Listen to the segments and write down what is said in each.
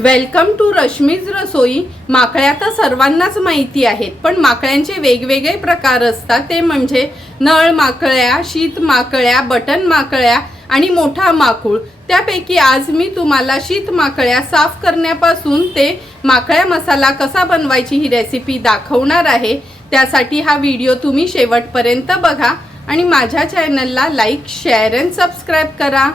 Welcome to Rashmi's Rasoi. माकळ्या तर सर्वांनाच माहिती आहेत पण माकड्यांचे वेगवेगळे प्रकार असतात. ते म्हणजे नळ माकळ्या शीत माकळ्या बटन माकळ्या आणि मोठा माकूळ. त्यापैकी आज मी तुम्हाला शीत माकळ्या साफ करण्यापासून ते माकळ्या मसाला कसा बनवायची ही रेसिपी दाखवणार आहे. त्यासाठी हा व्हिडिओ तुम्ही शेवटपर्यंत बघा आणि माझ्या चॅनलला लाईक शेअर अँड सबस्क्राईब करा.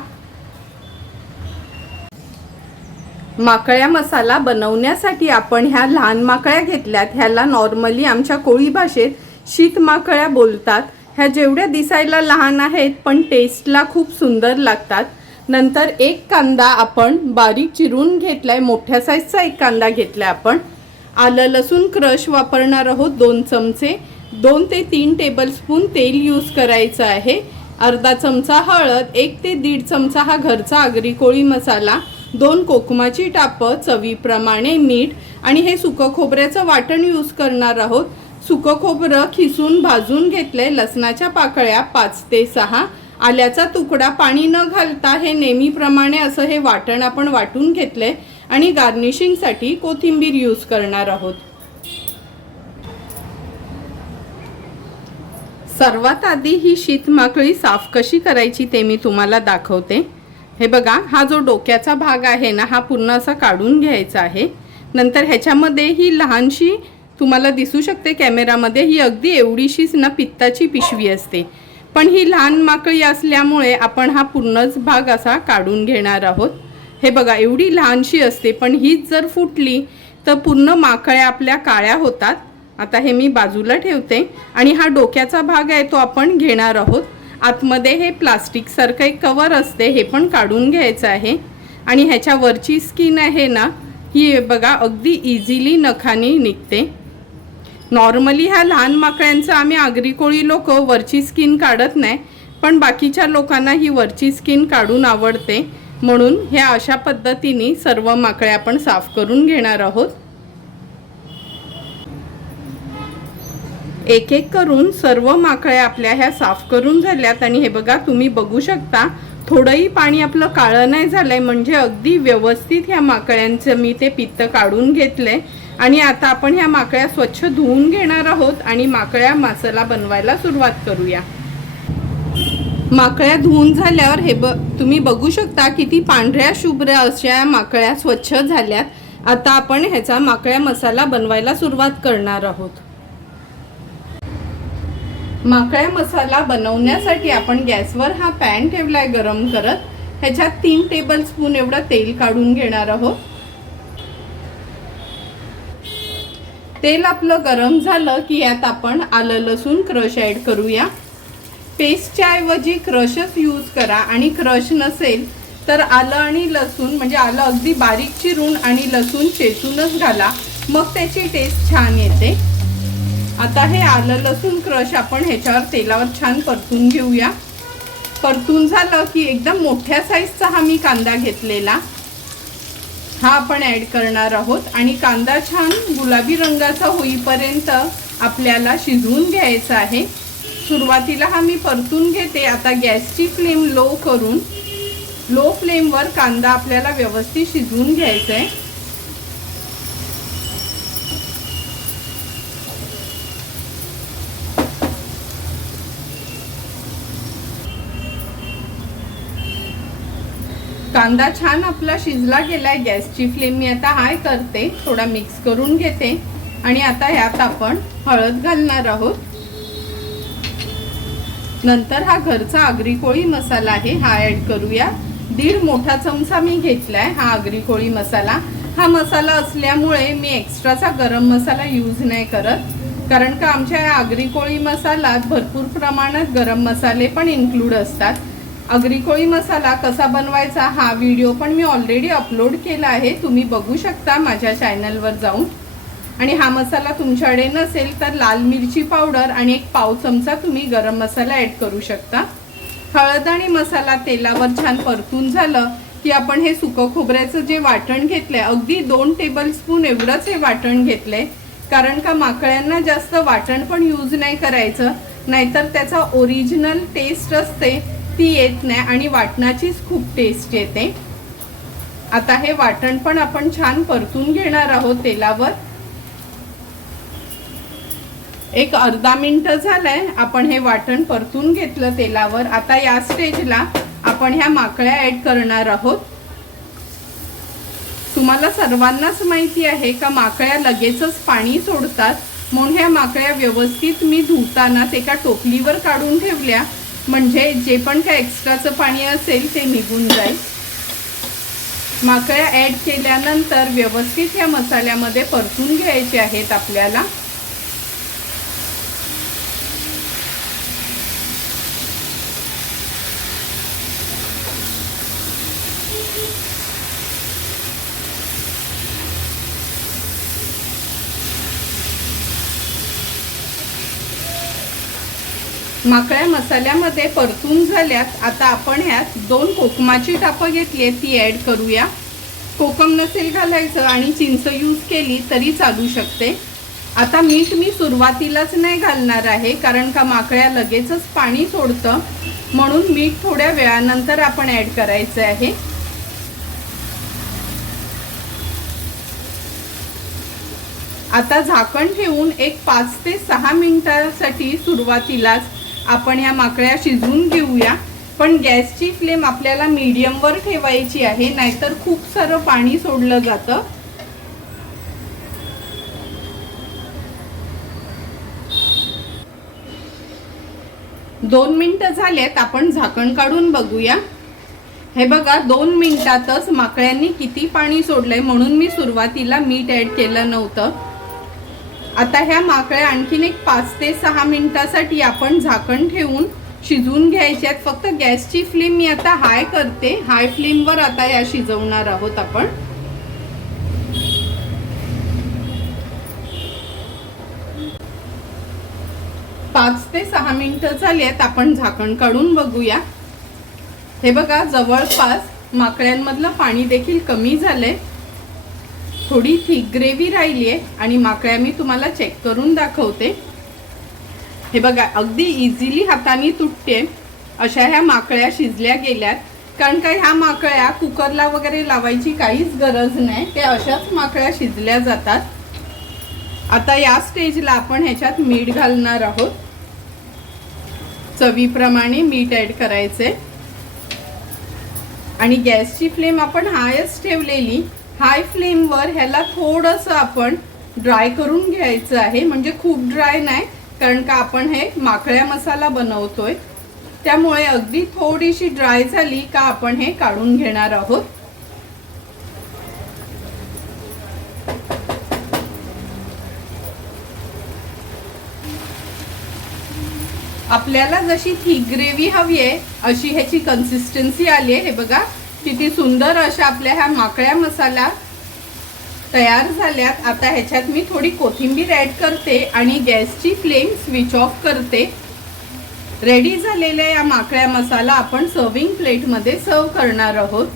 माकळ्या मसाला बनवण्यासाठी आपण ह्या लहान माकळ्या घेतल्यात. ह्याला नॉर्मली आमच्या कोळी भाषेत शीत माकळ्या बोलतात. ह्या जेवढ्या दिसायला लहान आहेत पण टेस्टला खूप सुंदर लागतात. नंतर एक कांदा आपण बारीक चिरून घेतला आहे मोठ्या साईजचा एक कांदा घेतलाय आपण. आलं लसूण क्रश वापरणार आहोत दोन चमचे. दोन ते तीन टेबलस्पून तेल यूज करायचं आहे. अर्धा चमचा हळद एक ते दीड चमचा हा घरचा आगरी कोळी मसाला. दोन कोकमाची टापं चवीप्रमाणे मीठ आणि हे सुकं खोबऱ्याचं वाटण यूज करणार आहोत. सुकं खोबरं खिसून भाजून घेतले लसणाच्या पाकळ्या पाच ते सहा. आल्याचा तुकडा पाणी न घालता हे नेहमीप्रमाणे असं हे वाटण आपण वाटून घेतले आणि गार्निशिंगसाठी कोथिंबीर यूज करणार आहोत. सर्वात आधी ही शीत माकळी साफ कशी करायची ते मी तुम्हाला दाखवते. हे बघा हा जो डोक्याचा भाग आहे ना हा पूर्ण असा काढून घ्यायचा आहे. नंतर ह्याच्यामध्ये ही लहानशी तुम्हाला दिसू शकते कॅमेरामध्ये ही अगदी एवढीशीच ना पित्ताची पिशवी असते. पण ही लहान माकळी असल्यामुळे आपण हा पूर्णच भाग असा काढून घेणार आहोत. हे बघा एवढी लहानशी असते पण हीच जर फुटली तर पूर्ण माकळ्या आपल्या काळ्या होतात. आता हे मी बाजूला ठेवते आणि हा डोक्याचा भाग आहे तो आपण घेणार आहोत. आतमध्ये हे प्लास्टिकसारखं एक कवर असते हे पण काढून घ्यायचं आहे. आणि ह्याच्यावरची स्किन आहे ना ही बघा अगदी इझिली नखानी निघते. नॉर्मली ह्या लहान माकड्यांचं आम्ही आगरी कोळी लोक वरची स्किन काढत नाही पण बाकीच्या लोकांना ही वरची स्किन काढून आवडते. म्हणून ह्या अशा पद्धतीने सर्व माकड्या आपण साफ करून घेणार आहोत. एक एक करून सर्व माकळ्या आपल्या ह्या साफ करून झाल्यात आणि हे बघा तुम्ही बघू शकता थोडंही पाणी आपलं काळं नाही झालंय म्हणजे अगदी व्यवस्थित ह्या माकळ्यांचं मी ते पित्त काढून घेतलंय. आणि आता आपण ह्या माकळ्या स्वच्छ धुवून घेणार आहोत आणि माकळ्या मसाला बनवायला सुरुवात करूया. माकळ्या धुवून झाल्यावर हे ब तुम्ही बघू शकता किती पांढऱ्या शुभ्र अशा माकळ्या स्वच्छ झाल्यात. आता आपण ह्याचा माकळ्या मसाला बनवायला सुरुवात करणार आहोत. माकळ्या मसाला बनवण्यासाठी आपण गॅसवर हा पॅन ठेवलाय गरम करत. ह्याच्यात तीन टेबल स्पून एवढं तेल काढून घेणार आहोत. तेल आपलं गरम झालं की यात आपण आलं लसूण क्रश ॲड करूया. पेस्टच्या ऐवजी क्रशच यूज करा आणि क्रश नसेल तर आलं आणि लसूण म्हणजे आलं अगदी बारीक चिरून आणि लसूण चेचूनच घाला. मग त्याची टेस्ट छान येते. आता हे आलं लसूण क्रश आपण ह्याच्यावर तेलावर छान परतून घेऊया. परतून झालं की एकदम मोठ्या साईजचा हा मी कांदा घेतलेला. हा आपण ॲड करणार आहोत. आणि कांदा छान गुलाबी रंगाचा होईपर्यंत आपल्याला शिजवून घ्यायचा आहे. सुरुवातीला हा मी परतून घेते. आता गॅसची फ्लेम लो करून लो फ्लेमवर कांदा आपल्याला व्यवस्थित शिजवून घ्यायचा आहे कांदा छान आपला शिजला गेलाय गॅसची फ्लेम मी आता हाय करते थोडा मिक्स करून घेते. आणि आता ह्यात आपण हळद घालणार आहोत. नंतर हा घरचा आगरी कोळी मसाला आहे हा ऍड करूया. दीड मोठा चमचा मी घेतलाय हा आगरी कोळी मसाला. हा मसाला असल्यामुळे मी एक्स्ट्राचा गरम मसाला यूज नाही करत. कारण का आमच्या या आगरी कोळी मसालात भरपूर प्रमाणात गरम मसाले पण इन्क्लूड असतात. अग्रिकोळी कोळी मसाला कसा बनवायचा हा व्हिडिओ पण मी ऑलरेडी अपलोड केला आहे. तुम्ही बघू शकता माझ्या चॅनलवर जाऊन. आणि हा मसाला तुमच्याकडे नसेल तर लाल मिरची पावडर आणि एक पाव चमचा तुम्ही गरम मसाला ॲड करू शकता. हळद आणि मसाला तेलावर छान परतून झालं की आपण हे सुकं खोबऱ्याचं जे वाटण घेतलंय अगदी दोन टेबल स्पून एवढंच हे वाटण घेतलंय. कारण का माकळ्यांना जास्त वाटण पण यूज नाही करायचं नाहीतर त्याचा ओरिजिनल टेस्ट असते. ती येत नाही आणि वाटणाचीच खूप टेस्ट येते. आता हे वाटण पण आपण छान परतून घेणार आहोत तेलावर. एक अर्धा मिनटं झालंय आपण हे वाटण परतून घेतलं तेलावर. आता या स्टेजला आपण ह्या माकळ्या ऍड करणार आहोत. तुम्हाला सर्वांनाच माहिती आहे का माकळ्या लगेचच पाणी सोडतात. म्हणून ह्या माकळ्या व्यवस्थित मी धुतानाच एका टोपलीवर काढून ठेवल्या. म्हणजे जे पण काय एक्स्ट्राचं पाणी असेल ते निघून जाईल. माकळ्या ॲड केल्यानंतर व्यवस्थित ह्या मसाल्यामध्ये परतून घ्यायचे आहेत आपल्याला. माकळ्या मसाल्यामध्ये परतून झाल्यात आता आपण ह्यात दोन कोकमाची टापं घेतली आहे ती ॲड करूया. कोकम नसेल घालायचं आणि चिंच यूज केली तरी चालू शकते. आता मीठ मी सुरुवातीलाच नाही घालणार आहे कारण का माकळ्या लगेचच पाणी सोडतं. म्हणून मीठ थोड्या वेळानंतर आपण ॲड करायचं आहे. आता झाकण ठेवून एक पाच ते सहा मिनिटासाठी सुरुवातीलाच आपण या माकळ्या शिजवून घेऊया. पण गॅसची फ्लेम आपल्याला मीडियमवर ठेवायची आहे नाहीतर खूप सारं पाणी सोडलं जातं. दोन मिनटं झालेत आपण झाकण काढून बघूया. हे बघा दोन मिनिटातच माकड्यांनी किती पाणी सोडलंय म्हणून मी सुरुवातीला मीठ ऍड केलं नव्हतं. आता ह्या माकड्या आणखीन एक पाच ते सहा मिनिटासाठी आपण झाकण ठेवून शिजवून घ्यायच्या आहेत. फक्त गॅसची फ्लेम मी आता हाय करते. हाय फ्लेमवर आता या शिजवणार आहोत आपण. पाच ते सहा मिनटं झाली आहेत. आपण झाकण काढून बघूया. हे बघा जवळपास माकड्यांमधलं पाणी देखील कमी झालंय. थोडी थिक ग्रेव्ही राहिली आहे आणि माकळ्या मी तुम्हाला चेक करून दाखवते. हे बघा अगदी इझिली हाताने तुटते. अशा ह्या माकळ्या शिजल्या गेल्यात. कारण का ह्या माकळ्या कुकरला वगैरे लावायची काहीच गरज नाही. ते अशाच माकळ्या शिजल्या जातात. आता या स्टेजला आपण ह्याच्यात मीठ घालणार आहोत. चवीप्रमाणे मीठ ॲड करायचे आणि गॅसची फ्लेम आपण हायच ठेवलेली. हाय फ्लेमवर ह्याला थोडंसं आपण ड्राय करून घ्यायचं आहे. म्हणजे खूप ड्राय नाही कारण का आपण हे माकळ्या मसाला बनवतोय. त्यामुळे अगदी थोडीशी ड्राय झाली का आपण हे काढून घेणार आहोत. आपल्याला जशी थिक ग्रेव्ही हवी आहे अशी ह्याची कन्सिस्टन्सी आली आहे. हे बघा किती सुंदर अशा आपल्या ह्या माकळ्या मसाला तयार झाल्यात. आता ह्याच्यात मी थोडी कोथिंबीर ॲड करते आणि गॅसची फ्लेम स्विच ऑफ करते. रेडी झालेल्या या माकळ्या मसाला आपण सर्विंग प्लेटमध्ये सर्व करणार आहोत.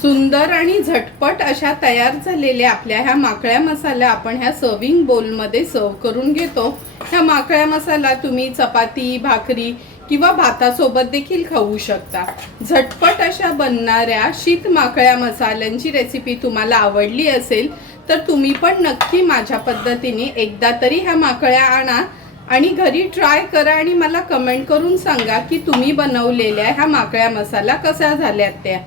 सुंदर आणि झटपट अशा तयार झालेल्या आपल्या ह्या माकळ्या मसाल्या आपण ह्या सर्विंग बोलमध्ये सर्व करून घेतो. ह्या माकळ्या मसाला तुम्ही चपाती भाकरी किंवा भातासोबत देखील खाऊ शकता. झटपट अशा बनणाऱ्या शीत माकळ्या मसाल्यांची रेसिपी तुम्हाला आवडली असेल तर तुम्ही पण नक्की माझ्या पद्धतीने एकदा तरी ह्या माकळ्या आणा आणि घरी ट्राय करा आणि मला कमेंट करून सांगा की तुम्ही बनवलेल्या ह्या माकळ्या मसाला कशा झाल्यात त्या.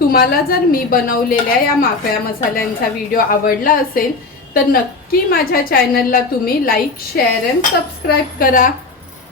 तुम्हाला जर मी बनवलेल्या या माकळ्या मसाल्यांचा व्हिडिओ आवडला असेल तर नक्की माझ्या चॅनलला तुम्ही लाईक शेअर अँड सबस्क्राईब करा.